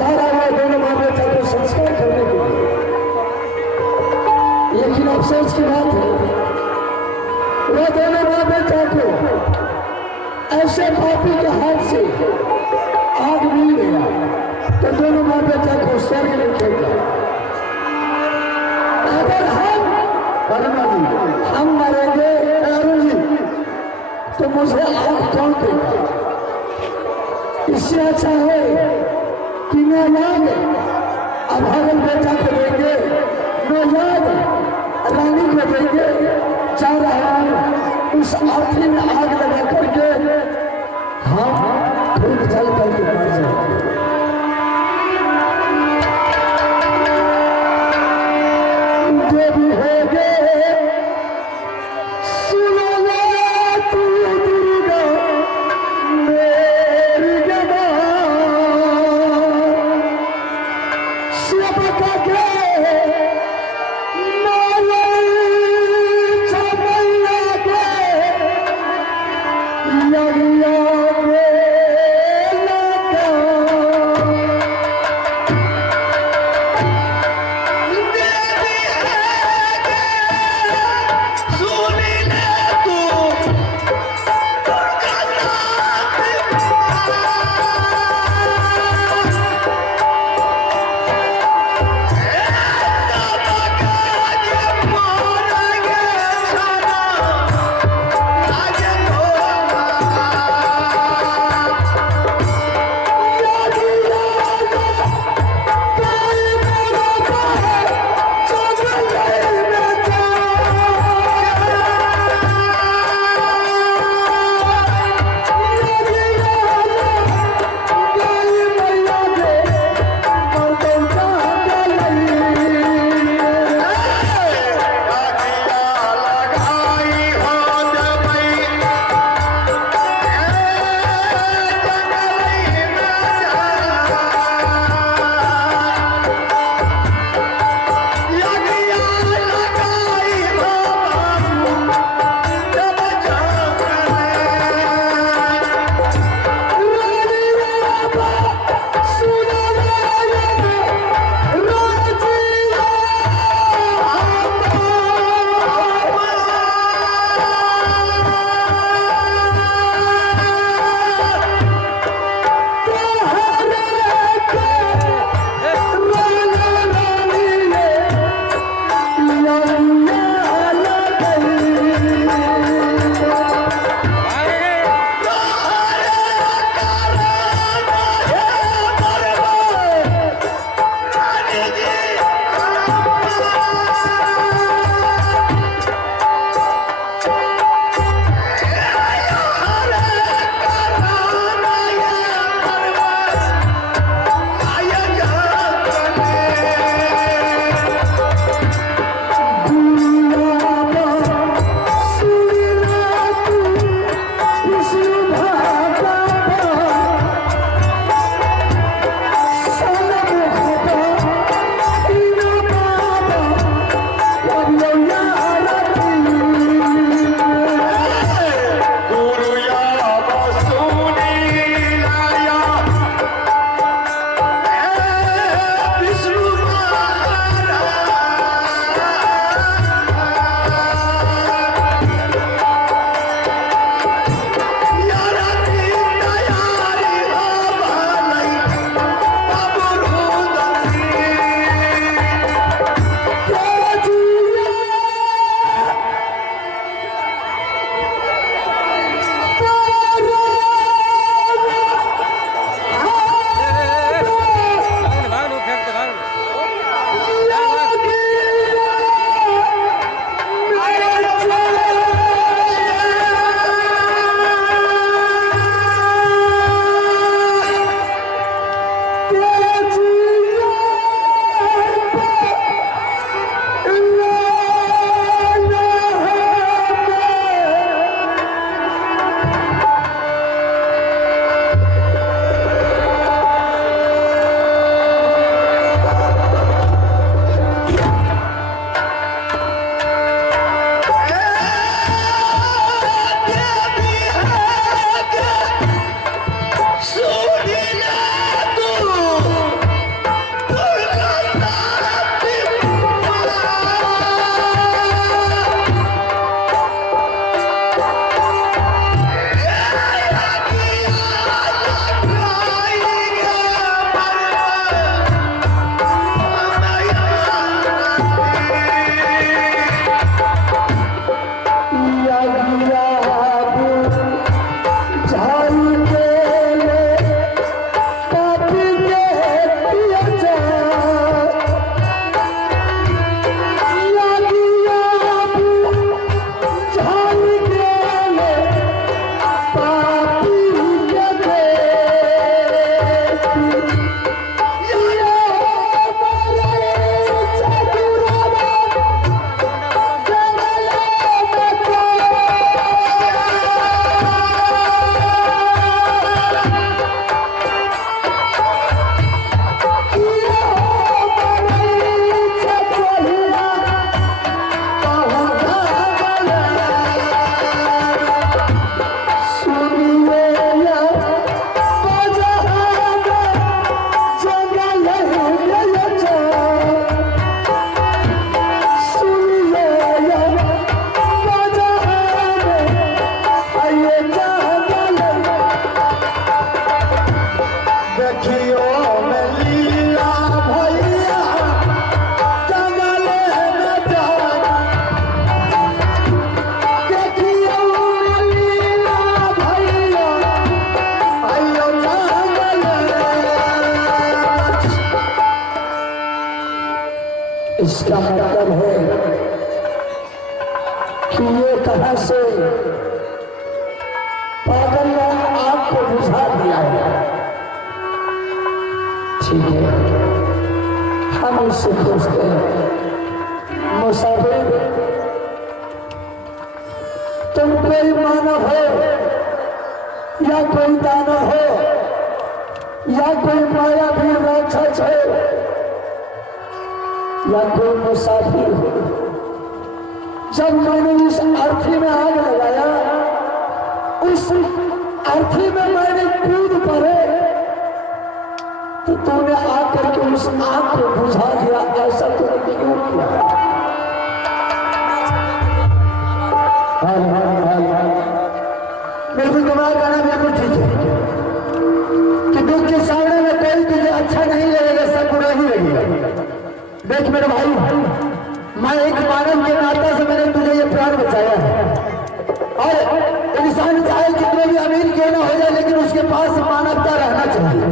जा रहा है दोनों माँ बेटा को संस्कार करने के लिए। लेकिन अफसोस की बात है वह दोनों माँ बेटा को ऐसे पापी के हाथ से आग मिल गया तो दोनों माँ बेटा को स्वर्ग में फेंक दिया। अगर हम मरेंगे अरुण जी तो मुझे आग कौन देगा? इससे अच्छा है कि मैं याद अभागल बेटा को देंगे, मैं याद रानी को देंगे। जा रहा हूं उस आखिरी में आग लगा करके हम खुद जल करके मर जाएंगे। जो भी हो गए सुनो ना तू दुर्गा मेरी गवा सबका के लगिया के इसका मतलब है कि ये कहां से पागल ने आग को बुझा दिया है। ठीक है, हम इससे पूछते हैं, मुसाफिर तुम कोई मानव हो या कोई दानव हो या कोई मायावी राक्षस हो या कोई मुसाफिर हो, जब मैंने इस अर्थी में आग लगाया, उस अर्थी में मैंने कूद पड़े तो तूने आकर के उस आग को बुझा दिया। ऐसा तूने क्यों किया? बिल्कुल तुम्हारा कहना बिल्कुल ठीक है कि दुख के सामने में कोई तुझे अच्छा नहीं लगेगा, सब बुरा ही लगेगा। देख मेरे भाई, मैं एक मानव के नाते से मैंने तुझे ये प्यार बचाया है, और इंसान चाहे कितने भी अमीर क्यों ना हो जाए लेकिन उसके पास मानवता रहना चाहिए।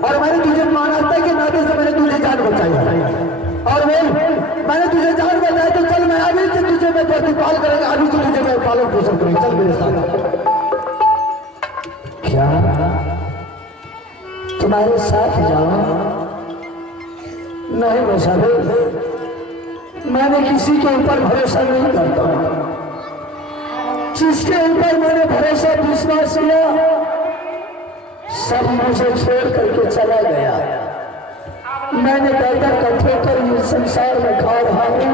और मैंने तुझे मानवता के नाते से मैंने तुझे जान बचाया है, और मैंने तुझे जान बचाया तो चल मैं अभी से तुझे मैं प्रतिपाल करेंगे, अभी से तुझे मैं पालन पोषण करूंगा। चल मेरे साथ। क्या तुम्हारे साथ जाओ? नहीं मुसाफिर, मैंने किसी के ऊपर भरोसा नहीं करता हूं। जिसके ऊपर मैंने भरोसा विश्वास किया सब मुझे छोड़ करके चला गया। मैंने दादा कथों पर इस संसार में खा रहा हूं,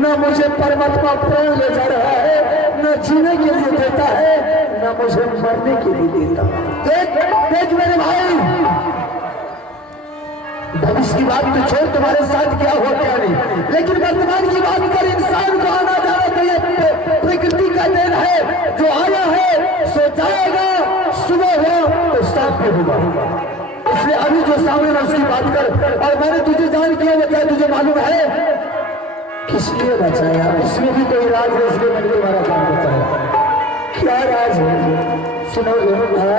न मुझे परमात्मा प्राण ले जा रहा है, न जीने के लिए देता है, न मुझे मरने के लिए देता। देख देख मेरे भाई, भविष्य की बात तो छोड़, तुम्हारे साथ क्या हो क्या नहीं, लेकिन वर्तमान की बात कर। इंसान को आना जाना तो ये प्रकृति का देन है, जो आया है सो जाएगा, सुबह हो तो शाम पे होगा। इसलिए अभी जो सामने में उसकी बात कर। और मैंने तुझे जान क्यों बचाया तुझे मालूम है? किस लिए बचाया? इसमें भी कोई राज है, इसलिए मैंने तुम्हारा काम बचाया। क्या राज है सुनो भैया।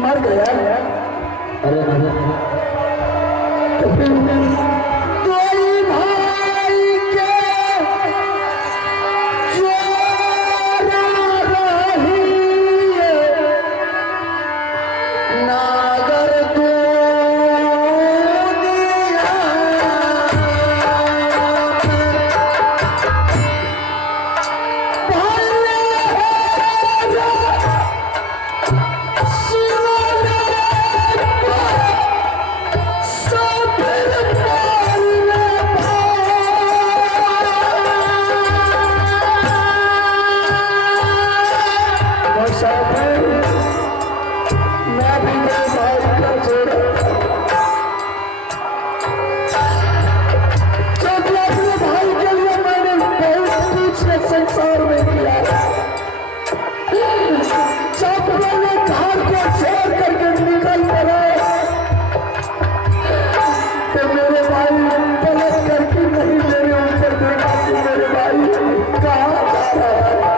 मर गया? अरे तो फिर कोई भाई के नागर संसार में किया सब लोगों घर को छोड़ करके निकल पड़े तो मेरे भाई पलट करके नहीं मेरे ऊपर देखा कि मेरे भाई कहाँ जा रहा है।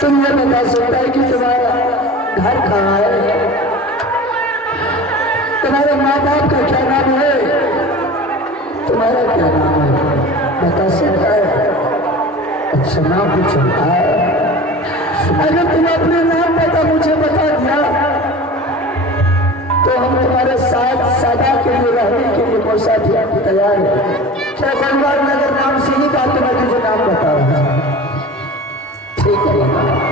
तुम ये बता सकता है कि तुम्हारा घर कहाँ है, तुम्हारे माँ बाप का क्या नाम है, तुम्हारा क्या नाम है बता सकता है? अच्छा नाम पूछो। अगर तुम अपने नाम पता मुझे बता दिया तो हम तुम्हारे साथ सदा के लिए रहने के लिए मुसाफिर तैयार है। क्या बलवान नगर नाम से ही बात मैं तुझे नाम बताऊंगा। ठीक है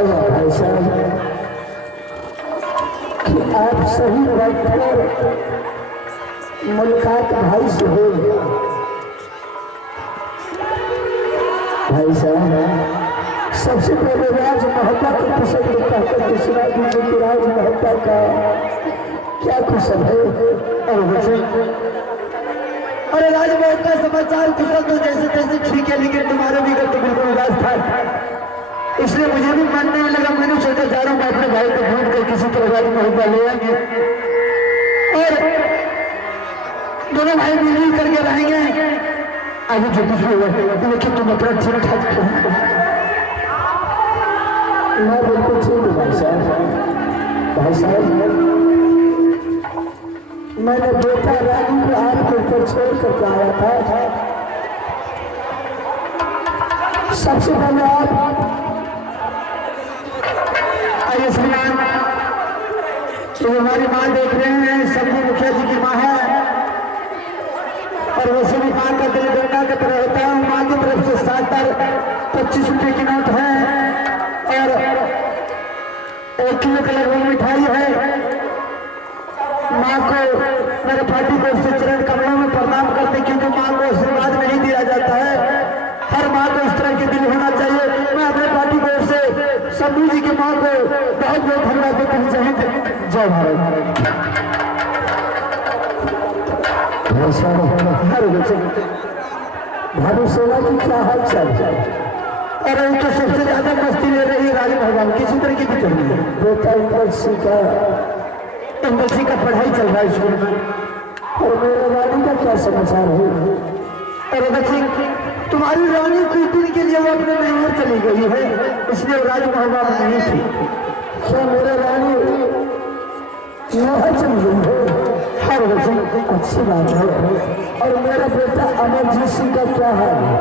हुआ भाई साहब कि आप सही वक्त पर मुलाकात भाई से हो भाई साहब। सबसे पहले राज मोहब्बत को पसंद कहकर दूसरा दीजिए कि राज मोहब्बत का क्या कुशल है। अरे राज मोहब्बत का समाचार कुशल तो जैसे तैसे ठीक है, लेकिन तुम्हारे भी घर तो बिल्कुल उदास था, इसलिए मुझे भी मन नहीं लगा। मैंने सोचा जा रहा हूँ अपने भाई को ढूंढ कर किसी तरह राज मोहब्बत ले आएंगे और दोनों भाई मिलजुल करके रहेंगे। आगे जो कुछ भी हुआ लेकिन तुम अपना ठीक ठाक। मैं बिल्कुल ठीक हूँ भाई साहब। भाई साहब मैंने बेटा रानी को आपके ऊपर छोड़ करके आया था। सबसे पहले आप आइए श्रीमान, तो हमारी माँ देख रहे हैं, सब्जी मुखिया जी की माँ है और वैसे भी माँ का दिल गंगा की तरह होता है। माँ की तरफ से 25 रुपए की नोट है और 1 किलो का लगभग मिठाई है। माँ को मेरे पार्टी को उससे चरण कमलों में प्रणाम करते, क्योंकि माँ को आशीर्वाद नहीं दिया जाता है, हर माँ को इस तरह के दिल होना चाहिए। मैं अपने पार्टी को उससे शंभू जी की माँ को बहुत बहुत धन्यवाद देता हूँ। जय हिंद, जय भारत। भानु सेना की क्या हाल चाल है? और उनको सबसे ज्यादा मस्ती ले रही है राज भगवान, किसी तरह की भी चल रही है। बेटा एम्बेसी का पढ़ाई चल रहा है स्कूल में। और मेरे रानी का क्या समाचार है? और बच्ची तुम्हारी रानी कुछ दिन के लिए वो अपने नैहर चली गई है, इसलिए राज भगवान नहीं थी। क्या मेरे रानी नैहर चली गई है? हर बच्ची अच्छी बात है। और मेरा बेटा अमरजीत सिंह का क्या हाल है?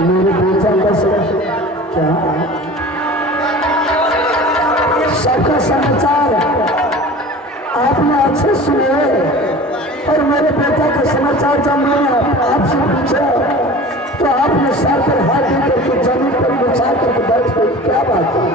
मेरे बेटा का क्या सबका समाचार आपने अच्छे सुने और मेरे बेटा का समाचार जब मैंने आपसे पूछा तो आपने सर पर हाथ देकर के जमीन पर बिछा करके बैठ गई। क्या बात है?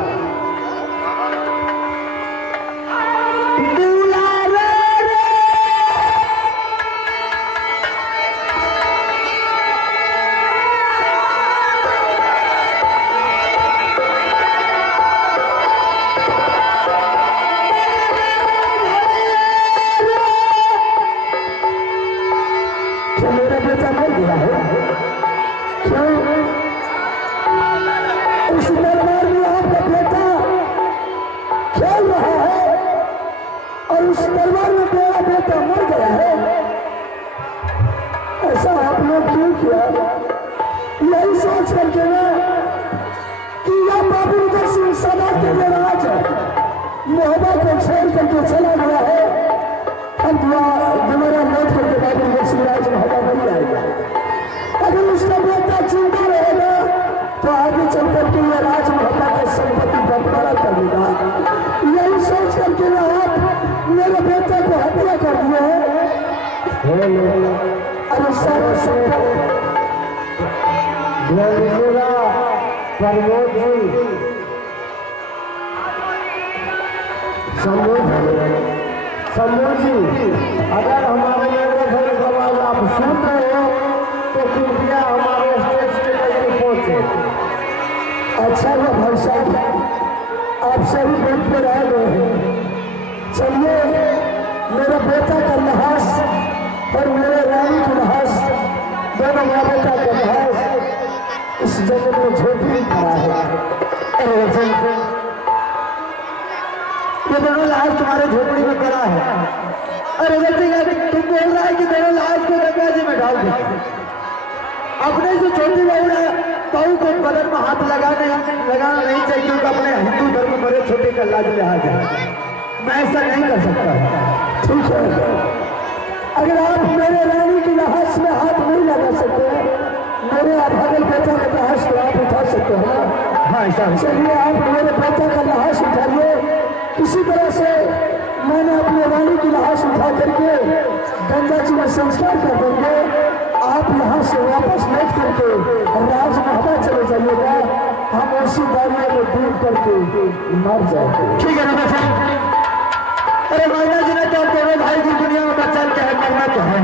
यही सोच करके ना कि यह बाबू सिंह सदा के लिए राज मोहब्बत को छोड़ करके चला गया है। हम दोबारा लौट करके बाबू सिंह राज मोहब्बत नहीं आएगा। अगर उसका बेटा जिंदा रहेगा तो आगे चल करके यह राज मोहब्बत की संपत्ति बंटवारा कर देगा। यही सोच करके ना आप मेरे बेटे को हत्या कर दिए हैं। अरे सारे प्रमोद जी अगर हमारे मेरे घर सवाल आप सुन रहे हो तो कृपया हमारे स्टेज के लिए पहुंचे। अच्छा है भाई साहब, आप सही बात पर आ गए हैं। चलिए मेरे बेटा का लिहाज और मेरे रानी का लिहाज, दोनों माँ बेटा का लिहाज इस जगह में झोपड़ी खड़ा है। ये दोनों लाश तुम्हारे झोपड़ी में पड़ा है। अरे तुम बोल रहा है कि दोनों लाश को गंगा जी में डाल दो। अपने से छोटी बहू को बदन में हाथ लगाना नहीं चाहिए, क्योंकि अपने हिंदू धर्म में बड़े छोटे का लाज लिहाज है। मैं ऐसा नहीं कर सकता। ठीक है, अगर आप मेरे रानी की लाश में हाथ नहीं लगा सकते, मेरे अभागल बेटा का लाश तो आप उठा सकते हैं। हाँ ऐसा चलिए आप मेरे बेटा का लाश उठाइए। किसी तरह से मैंने अपने रानी की लाश उठा करके गंगा जी में संस्कार कर देंगे। आप यहाँ से वापस लौट करके राज महबा चले जाइएगा। हम उसी दारिया को दूर करके मर जाएंगे। ठीक है ना बच्चा? अरे मायना जी ने तो आप दोनों भाई की दुनिया में बच्चा के है, मरना तो है,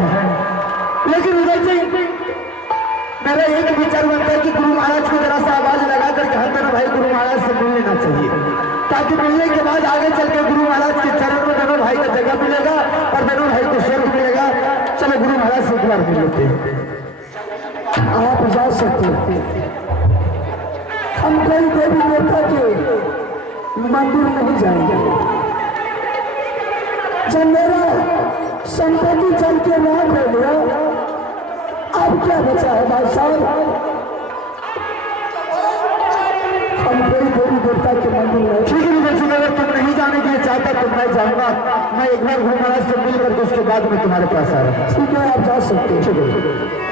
लेकिन उधर से मेरा एक विचार बनता है कि गुरु महाराज को जरा सा आवाज लगा कर हर दोनों भाई गुरु महाराज से मिल लेना चाहिए, ताकि मिलने के बाद आगे चल के गुरु महाराज के चरण में दोनों भाई का जगह मिलेगा और दोनों भाई को स्वर्ग मिलेगा। चलो गुरु महाराज से एक बार मिल लेते हैं। आप जा सकते हैं, हम कोई देवी देवता के मंदिर नहीं जाएंगे। जब मेरा संपत्ति चल के राख हो गया, अब क्या बचा है भाई साहब? हम कोई देवी देवता के मंदिर नहीं। ठीक है बच्चे, अगर तुम नहीं जाने के लिए चाहता तो मैं जाऊंगा, मैं एक बार गुरु महाराज से मिल करके उसके बाद में तुम्हारे पास आ रहा हूँ। ठीक है, आप जा सकते हैं। ठीक है।